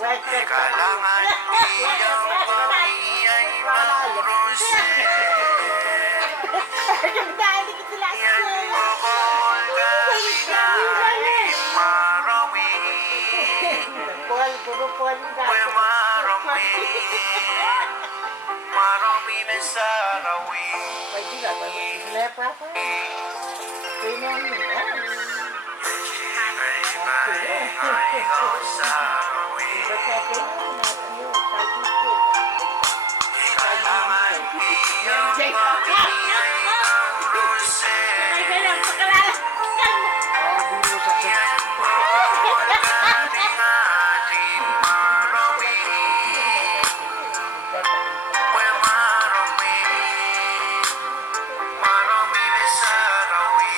Kailangan iyong pati ay marusin. Yan bukol kahit marami. Marami. Marami na sarawi. Kailangan iyong pati ay marusin. Yan bukol kahit marami. Marami. Marami na sarawi.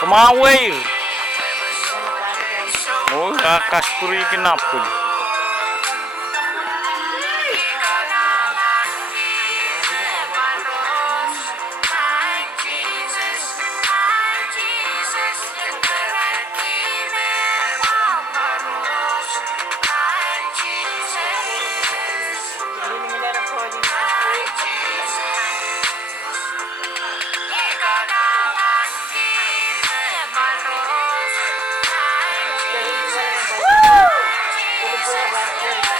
Kumaway. Oh, kakaspuri kinapul. Woo!